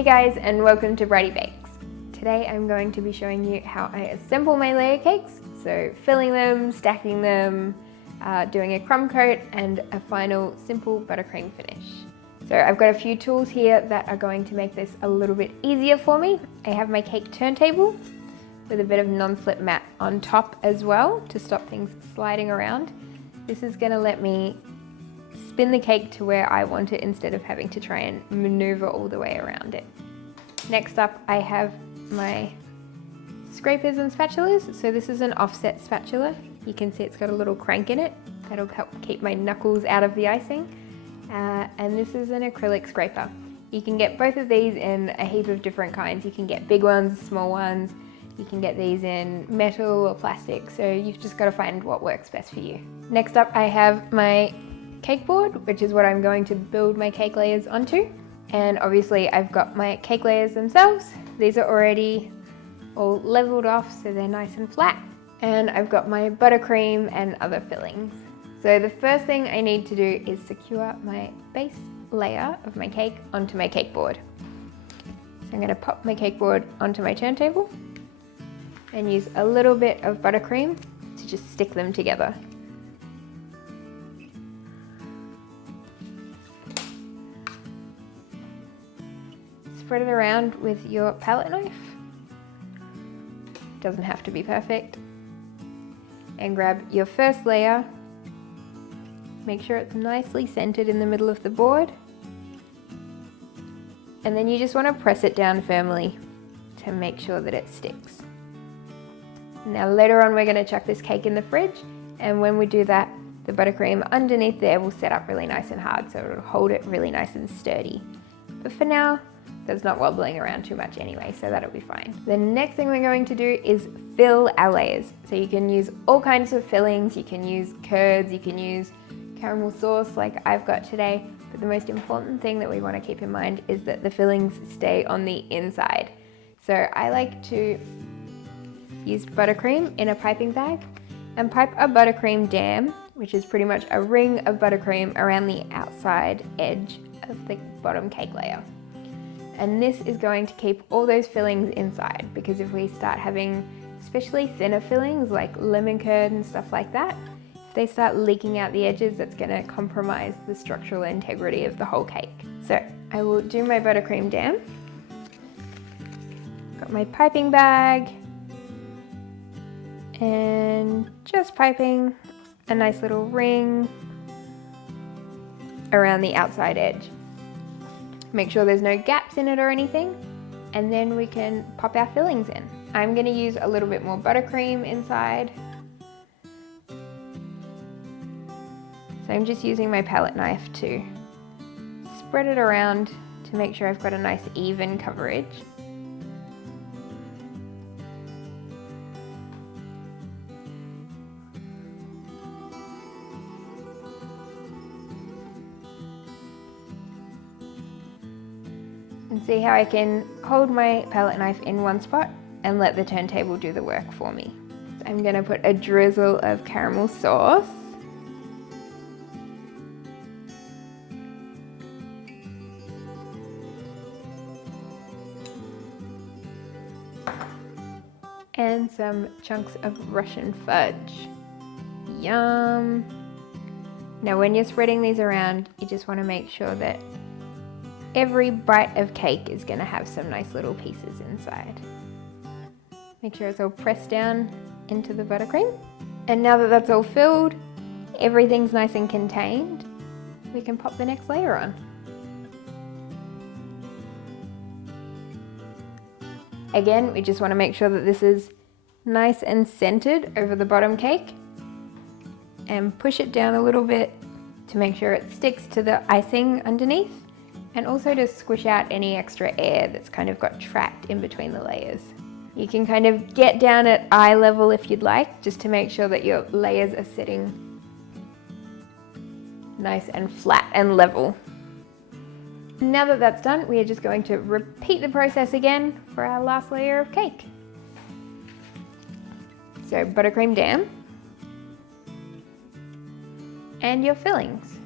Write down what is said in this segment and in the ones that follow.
Hey guys, and welcome to Bridie Bakes. Today I'm going to be showing you how I assemble my layer cakes, so filling them, stacking them, doing a crumb coat and a final simple buttercream finish. So I've got a few tools here that are going to make this a little bit easier for me. I have my cake turntable with a bit of non-slip mat on top as well to stop things sliding around. This is going to let me spin the cake to where I want it instead of having to try and maneuver all the way around it. Next up, I have my scrapers and spatulas. So this is an offset spatula. You can see it's got a little crank in it. That'll help keep my knuckles out of the icing. And this is an acrylic scraper. You can get both of these in a heap of different kinds. You can get big ones, small ones. You can get these in metal or plastic. So you've just got to find what works best for you. Next up, I have my cake board, which is what I'm going to build my cake layers onto. And obviously I've got my cake layers themselves. These are already all leveled off so they're nice and flat. And I've got my buttercream and other fillings. So the first thing I need to do is secure my base layer of my cake onto my cake board. So I'm going to pop my cake board onto my turntable and use a little bit of buttercream to just stick them together. Spread it around with your palette knife. Doesn't have to be perfect. And grab your first layer. Make sure it's nicely centered in the middle of the board. And then you just want to press it down firmly to make sure that it sticks. Now later on we're going to chuck this cake in the fridge, and when we do that, the buttercream underneath there will set up really nice and hard, so it'll hold it really nice and sturdy. But for now, that's not wobbling around too much anyway, so that'll be fine. The next thing we're going to do is fill our layers. So you can use all kinds of fillings, you can use curds, you can use caramel sauce like I've got today, but the most important thing that we want to keep in mind is that the fillings stay on the inside. So I like to use buttercream in a piping bag and pipe a buttercream dam, which is pretty much a ring of buttercream around the outside edge of the bottom cake layer. And this is going to keep all those fillings inside, because if we start having especially thinner fillings like lemon curd and stuff like that, if they start leaking out the edges, that's going to compromise the structural integrity of the whole cake. So I will do my buttercream dam. Got my piping bag and just piping a nice little ring around the outside edge. Make sure there's no gaps in it or anything, and then we can pop our fillings in. I'm going to use a little bit more buttercream inside. So I'm just using my palette knife to spread it around to make sure I've got a nice even coverage. And see how I can hold my palette knife in one spot and let the turntable do the work for me. So I'm going to put a drizzle of caramel sauce. And some chunks of Russian fudge. Yum! Now when you're spreading these around, you just want to make sure that every bite of cake is going to have some nice little pieces inside. Make sure it's all pressed down into the buttercream. And now that that's all filled, everything's nice and contained, we can pop the next layer on. Again, we just want to make sure that this is nice and centered over the bottom cake, and push it down a little bit to make sure it sticks to the icing underneath, and also to squish out any extra air that's kind of got trapped in between the layers. You can kind of get down at eye level if you'd like, just to make sure that your layers are sitting nice and flat and level. Now that that's done, we are just going to repeat the process again for our last layer of cake. So buttercream dam and your fillings.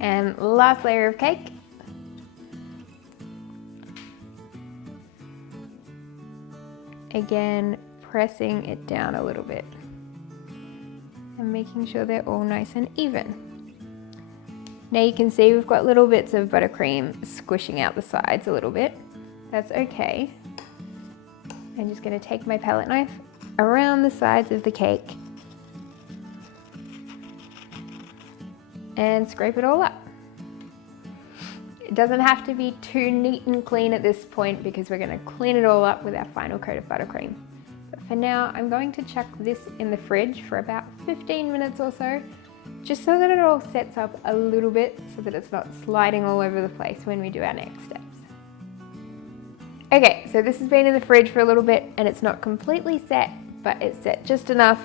And last layer of cake. Again, pressing it down a little bit and making sure they're all nice and even. Now you can see we've got little bits of buttercream squishing out the sides a little bit. That's okay. I'm just going to take my palette knife around the sides of the cake and scrape it all up. It doesn't have to be too neat and clean at this point because we're going to clean it all up with our final coat of buttercream. But for now, I'm going to chuck this in the fridge for about 15 minutes or so, just so that it all sets up a little bit so that it's not sliding all over the place when we do our next steps. Okay, so this has been in the fridge for a little bit and it's not completely set, but it's set just enough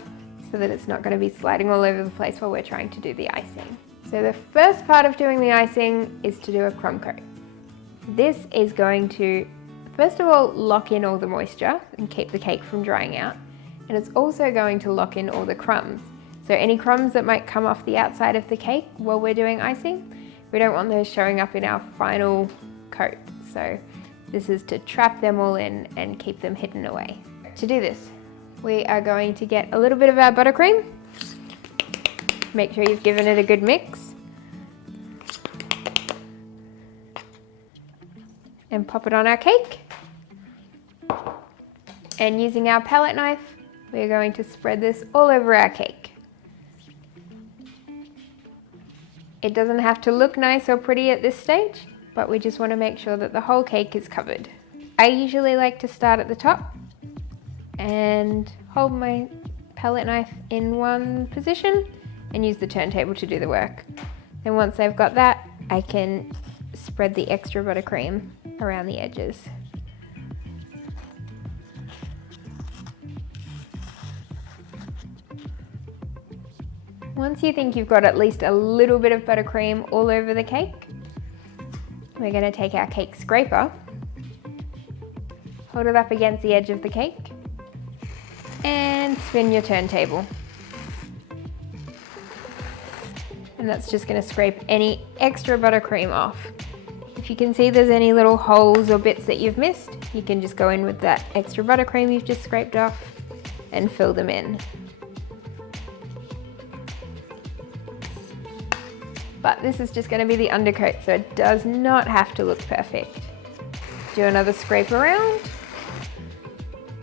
so that it's not going to be sliding all over the place while we're trying to do the icing. So the first part of doing the icing is to do a crumb coat. This is going to, first of all, lock in all the moisture and keep the cake from drying out. And it's also going to lock in all the crumbs. So any crumbs that might come off the outside of the cake while we're doing icing, we don't want those showing up in our final coat. So this is to trap them all in and keep them hidden away. To do this, we are going to get a little bit of our buttercream. Make sure you've given it a good mix. And pop it on our cake. And using our palette knife, we're going to spread this all over our cake. It doesn't have to look nice or pretty at this stage, but we just want to make sure that the whole cake is covered. I usually like to start at the top and hold my palette knife in one position and use the turntable to do the work. Then once I've got that, I can spread the extra buttercream around the edges. Once you think you've got at least a little bit of buttercream all over the cake, we're going to take our cake scraper, hold it up against the edge of the cake, and spin your turntable. And that's just going to scrape any extra buttercream off. If you can see there's any little holes or bits that you've missed, you can just go in with that extra buttercream you've just scraped off and fill them in. But this is just going to be the undercoat, so it does not have to look perfect. Do another scrape around.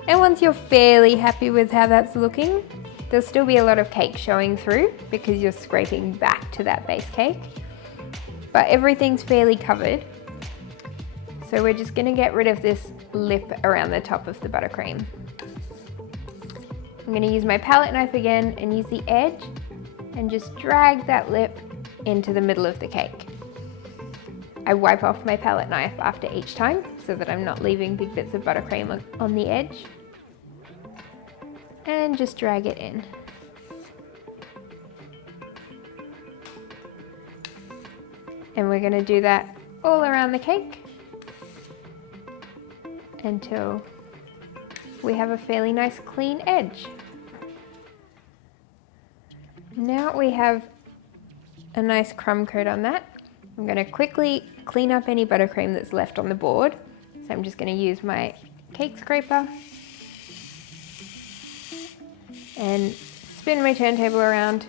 And once you're fairly happy with how that's looking, there'll still be a lot of cake showing through because you're scraping back to that base cake. But everything's fairly covered. So we're just going to get rid of this lip around the top of the buttercream. I'm going to use my palette knife again and use the edge and just drag that lip into the middle of the cake. I wipe off my palette knife after each time so that I'm not leaving big bits of buttercream on the edge. And just drag it in. And we're going to do that all around the cake until we have a fairly nice clean edge. Now we have a nice crumb coat on that. I'm going to quickly clean up any buttercream that's left on the board. So I'm just going to use my cake scraper and spin my turntable around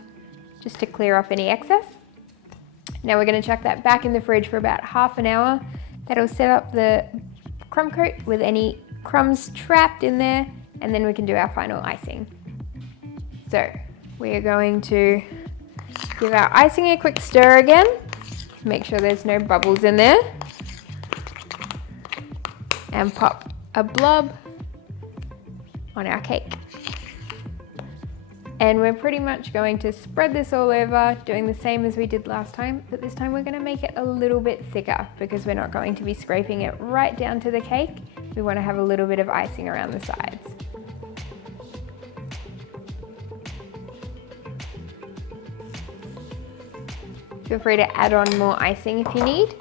just to clear up any excess. Now we're going to chuck that back in the fridge for about half an hour. That'll set up the crumb coat with any crumbs trapped in there, and then we can do our final icing. So we are going to give our icing a quick stir again. Make sure there's no bubbles in there. And pop a blob on our cake. And we're pretty much going to spread this all over, doing the same as we did last time, but this time we're going to make it a little bit thicker because we're not going to be scraping it right down to the cake. We want to have a little bit of icing around the sides. Feel free to add on more icing if you need.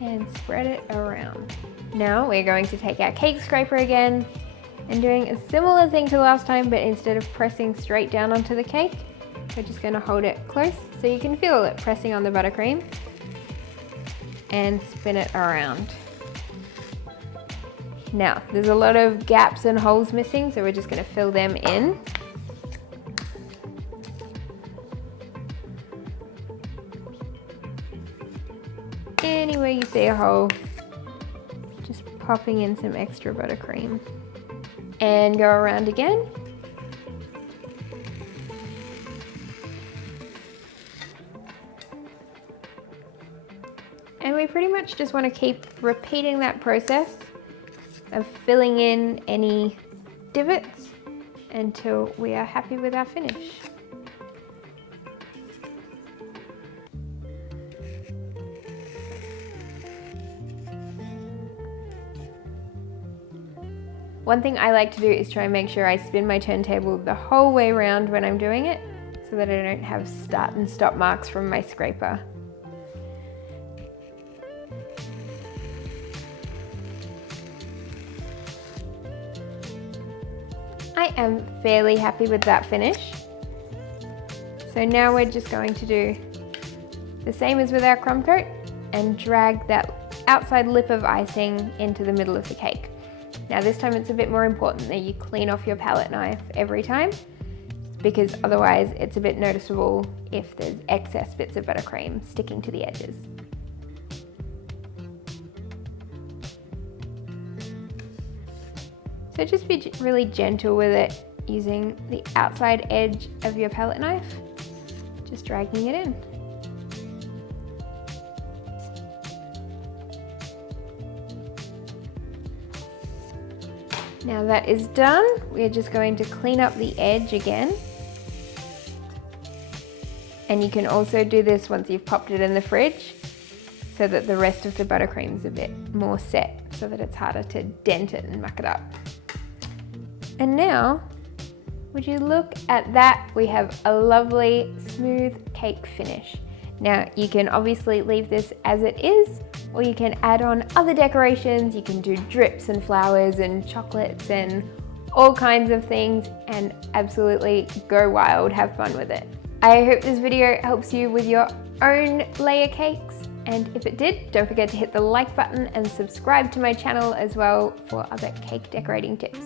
And spread it around. Now we're going to take our cake scraper again and doing a similar thing to last time, but instead of pressing straight down onto the cake, We're just going to hold it close so you can feel it pressing on the buttercream and spin it around. Now, there's a lot of gaps and holes missing, so we're just going to fill them in. Anywhere you see a hole, just popping in some extra buttercream. And go around again. And we pretty much just want to keep repeating that process of filling in any divots until we are happy with our finish. One thing I like to do is try and make sure I spin my turntable the whole way around when I'm doing it, so that I don't have start and stop marks from my scraper. I am fairly happy with that finish. So now we're just going to do the same as with our crumb coat and drag that outside lip of icing into the middle of the cake. Now this time it's a bit more important that you clean off your palette knife every time, because otherwise it's a bit noticeable if there's excess bits of buttercream sticking to the edges. So just be really gentle with it using the outside edge of your palette knife, just dragging it in. Now that is done, we're just going to clean up the edge again. And you can also do this once you've popped it in the fridge, so that the rest of the buttercream is a bit more set, so that it's harder to dent it and muck it up. And now, would you look at that? We have a lovely smooth cake finish. Now you can obviously leave this as it is, or you can add on other decorations. You can do drips and flowers and chocolates and all kinds of things, and absolutely go wild, have fun with it. I hope this video helps you with your own layer cakes, and if it did, don't forget to hit the like button and subscribe to my channel as well for other cake decorating tips.